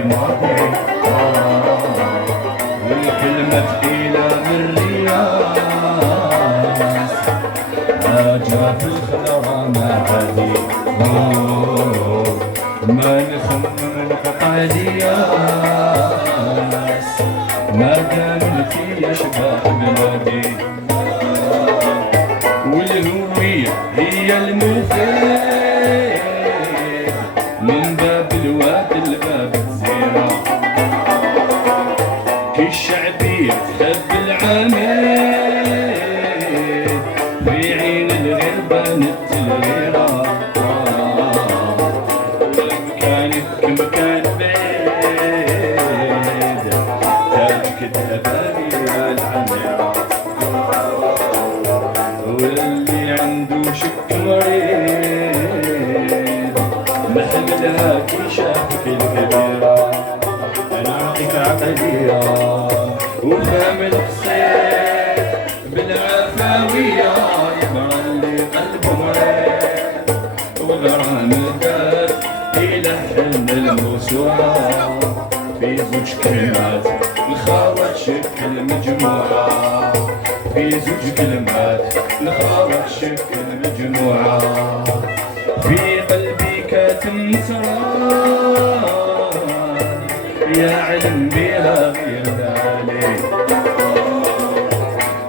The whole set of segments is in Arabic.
الماضي والكلمة ثقيلة من رياس حاجة في الخضرة ما عادي ما نخمم نقطع الياس ما دام انتي يا شباب بلادي والهوية هي المفيد من باب الواد لباب الزيرة كي الشعبية تحب العميد في عين الغير بانت الغيرة مكانك مكان بعيد تاجك الأباني العميرة واللي عنده شك مريض محملها كي شافك الكبيرة أنا أعطيك عقلية وفهم القصير بالعفاوية يبرى اللي قلبه مريض وغرام الدار يلحن الموسوعة في زوج كلمات الخاوة شكل مجموعة في زوج كلمات الخاوة شكل مجموعة في قلبي كاتم سرار يا علم بها غير ذلك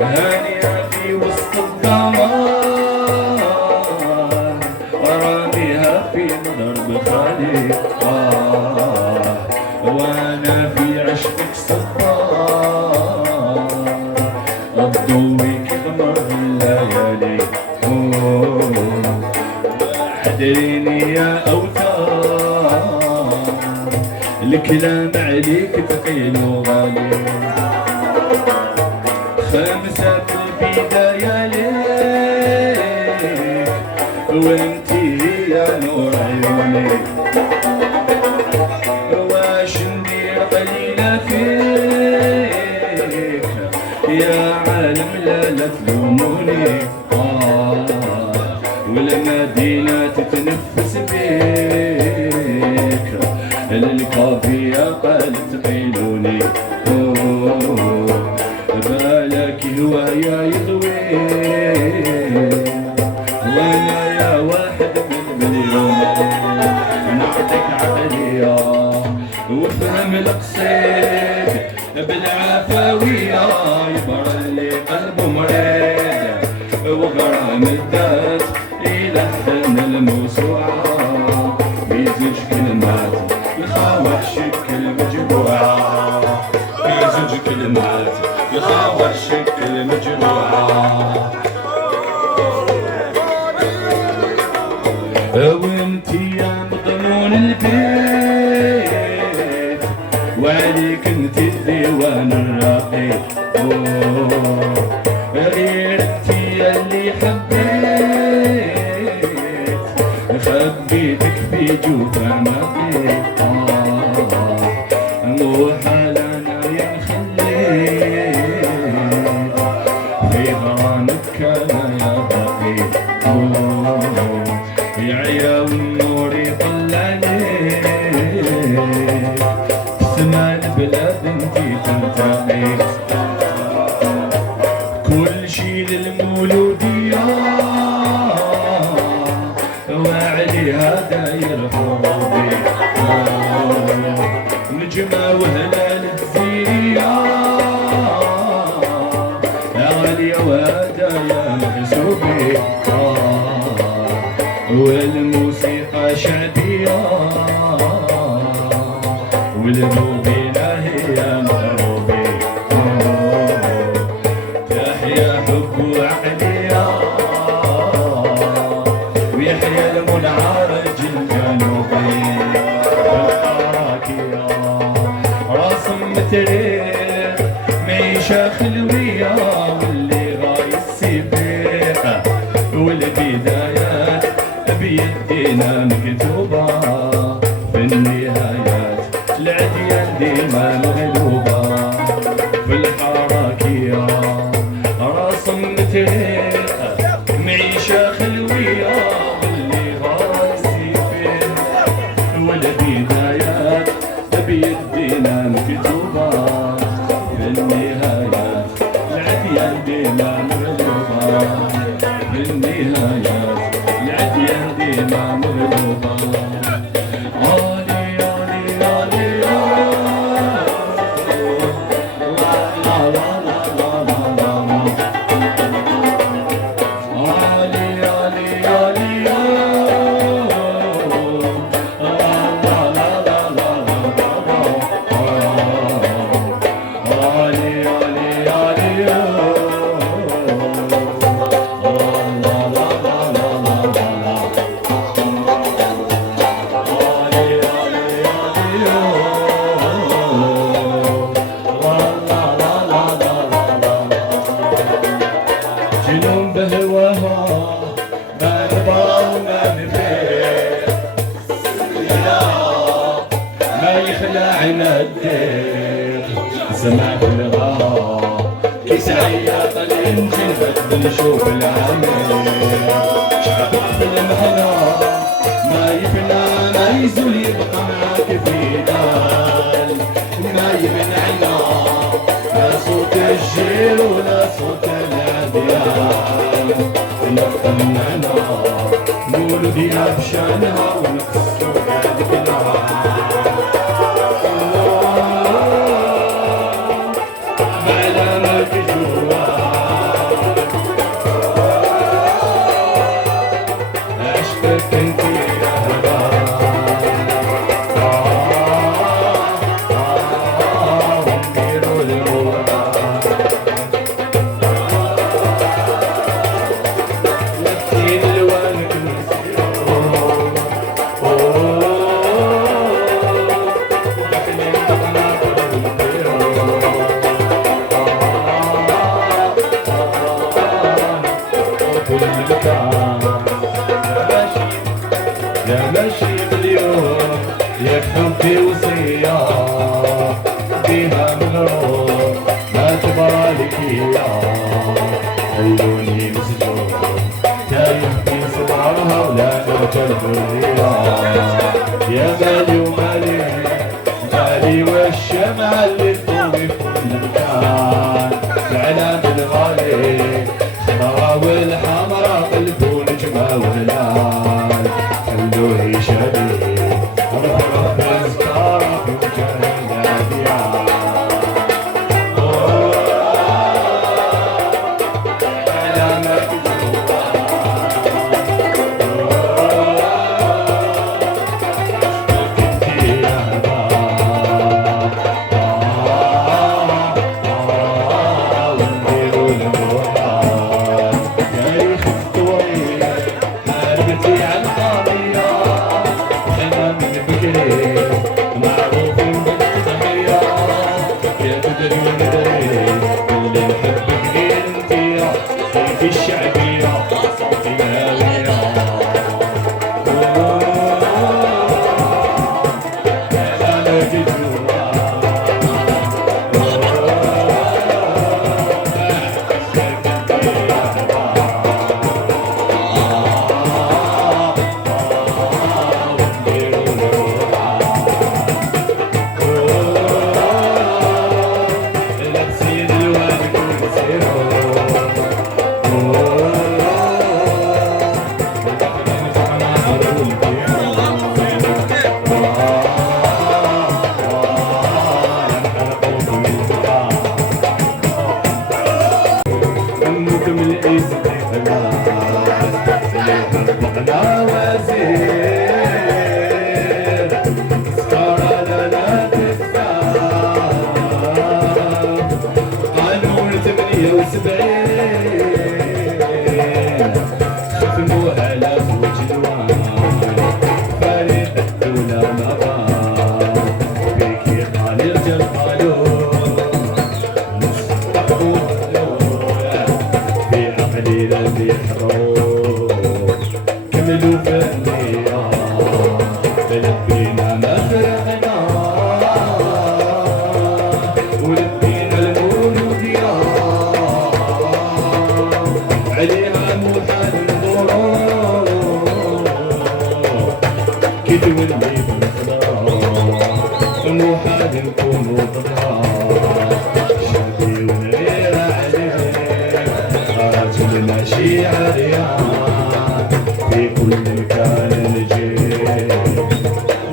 هانية في وسط الدمار وراميها في نظر بخالي وانا في عشقك صبار الضوي كغمر الليالي حذريني يا أوتار الكلام عليك ثقيل وغالي خمسة في البداية ليك وانتي يا نور عيوني واش ندير قليلة فيك يا عالم لا تلوموني والمدينة تتنفس بيك الكافية قالت قيلوني بالك الهواية يضوي وانا يا واحد من مليون نعطيك عقلية وفهم القصيد بالعفاوية يبرى اللي قلبه مريض وغرام الذات يلحن الموسوعة بزوج كلمات الخاوة شكل مجموعة بزوج كلمات الخاوة شكل مجموعة وانتي يا مضمون البيت وعليك انت الديوان الراقي غير انتي اللي حبيت خبيتك في جوف نقيت وحال انا يا خليت في غرامك انا يا بقيت يا عيا والنور يطلعني سما البلاد انتي تلتقي كل شي للمولودية وعليها داير حروبي نجمة وهلال تزينية يا غالية وهدايا محسوبي والموسيقى شعبية والموبيلة هي مغروبي تحيا حب وعقلية ويحيى المنعرج الجنوبي الحراكية راسم متريخ معيشة خلوية واللي غاية السبيحة والبدايات بيدينا مكتوبة في النهايات العديان ديما مغلوبة في الحراكية راسم متريخ معيشة خلوية واللي غاية السبيحة والبدايات ما يخلعنا الدير سمع بالغار كيسعيط الانجيل بدل نشوف العمير شعبك بالمحنة ما يفنى ما يزول يبقى معاك في دال ما يمنعنا لا صوت الجيل ولا صوت العديان نطمعنا مولود يا بشانها ونقصو قادقنا يا ماشي اليوم ياك حبي وصية بيها مغرور ما تبالك يا خلوني مسجون تايه في صبرها ولا نرجى الحرية يا مالي ومالي مالي والشمعة اللي تضوي في كل مكان العلام الغالي خضرا والحمرا قلبو نجمة وهلال خلوه يشبيه ورفرف أذكاره في وجه الأديان علامك في الشعبية صوتي ناوية أنا جدوة أنا وزير سكارة لا تتساوى قانون 78 ختموها آلاف وجدوان فريق الدولة مضى بيك يقال الرجال قالوا نصدقوا في عقلي لم يحضروا كملوا فهمية لبينا ما فرقنا ولبينا المولودية عليها محال نضرب كي تولي بالخضرا محال نكونوا ضرا شادي ونغير عليه راجل ماشي عريان في كل مكان نجي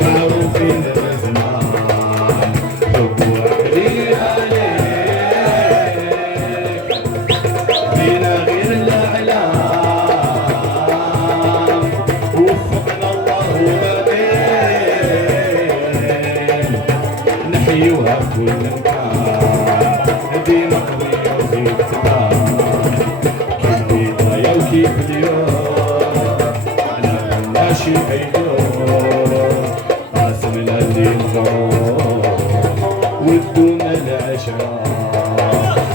معروفين بزمان حب وعقلي عليك فينا غير الإعلام وفقنا الله وبين نحيوها في كل مكان ديما قوية وزيد تبان كيف بيضايا وكيف اليوم ماشي حيدور قاسم الهدي مغرور ودون العشرة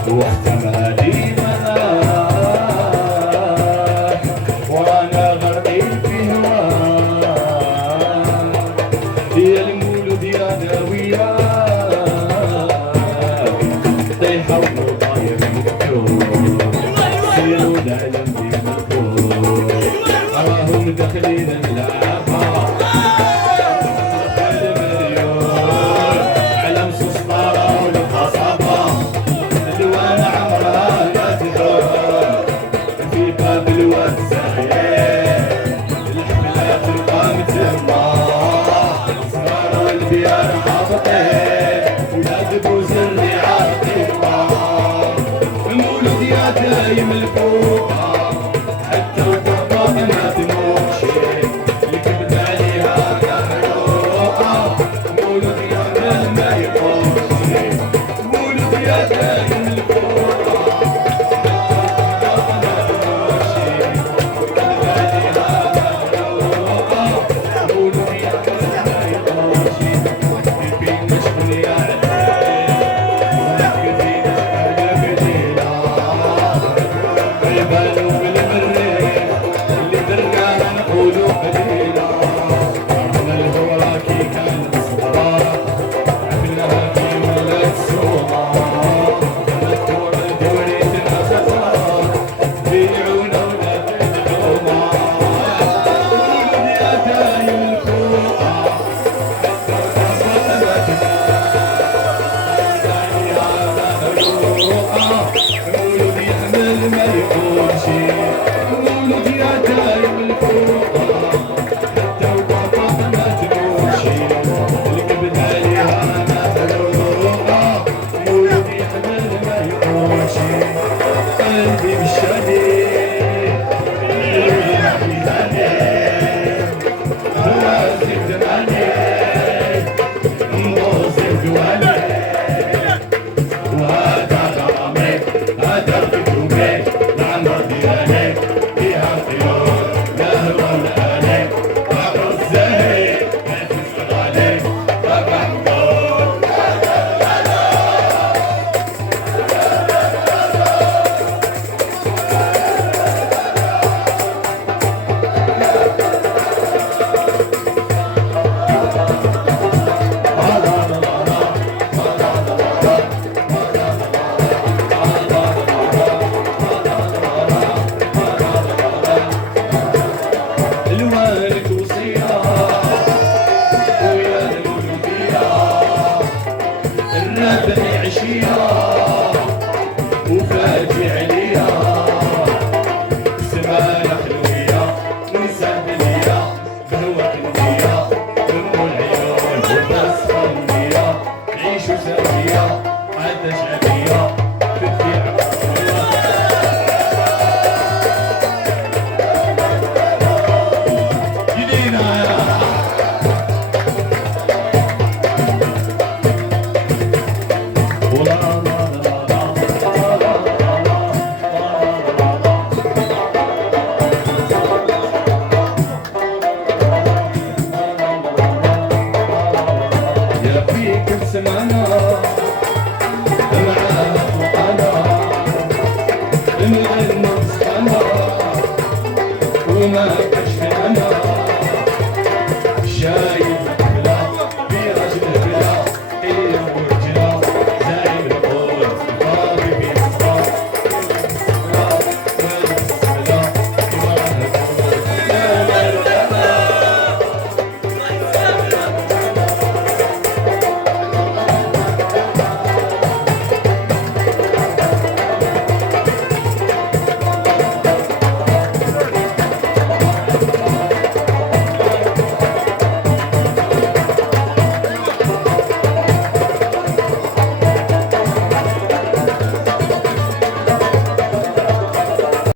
وقتها هادي ملاك وانا غرقي في هواك يا المولود يا انا وياك طيحة وضايع مكتوب سيروا دايما في مكتوب اراهم داخلين اللعبة على مصوص طارة والقصبة الوان عمرها لا تدور في باب الواد زايد الحملات القامت يما صغار والبيار حاطين ولاد بوزر المولود يا دايم الفوقة حتى القطة ما تموتش الكبد عليها محروقة المولود يا دايم ما يفوتش المولود يا دايم الفوقة حتى القطة ما تموتش الكبد عليها محروقة المولود يا دايم ما يفوتش يبين مشغول يا بالو بالمريخ اللي درناها نقولوا قليلة عرفنا الهواكي كانت صغار عملناها في ولاد سوما نذكر دوريتنا خسارة بيعونا ولاد الحومة قولوا يا دايم الفوقة حتى القصة ما مولود يحمل ما يقولش مولود يا دايم الفوقة حتى القطة ما تموشي الكبد عليها محروقة مولود يحمل ما يقولش قلبي بالشديد يحكي عليه رواسي بدماني نبوسي بدواني وهذا غرامي هذا بدومي نعم ديالي فيها الطيور لهوى الآلي بحر الزهير ما تسقط عليك طبع الضوء الوالك وصية ويا القلوبية الرابع عشية وفاجي عليا السمانة حلوية ونسهلية بهوى كنزية أم العيون والبصفة النية عيشوا سوية عادة شعبية في الديعة يا فيك السمانة